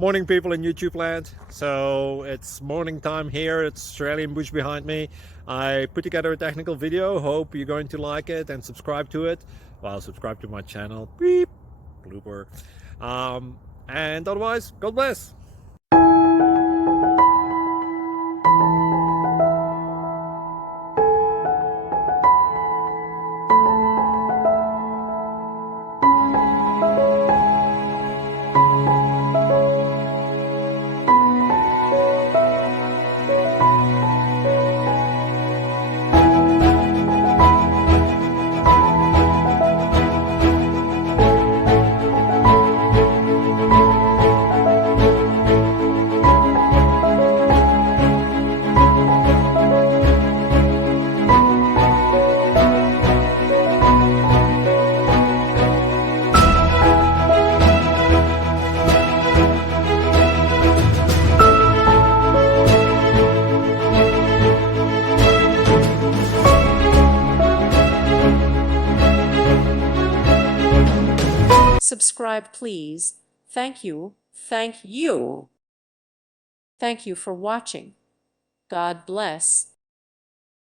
Morning, people in YouTube land. So it's morning time here. It's Australian bush behind me. I put together a technical video. Hope you're going to like it and subscribe to it. Well, subscribe to my channel. Beep, blooper. And otherwise, God bless. Subscribe, please. Thank you. Thank you. Thank you for watching. God bless.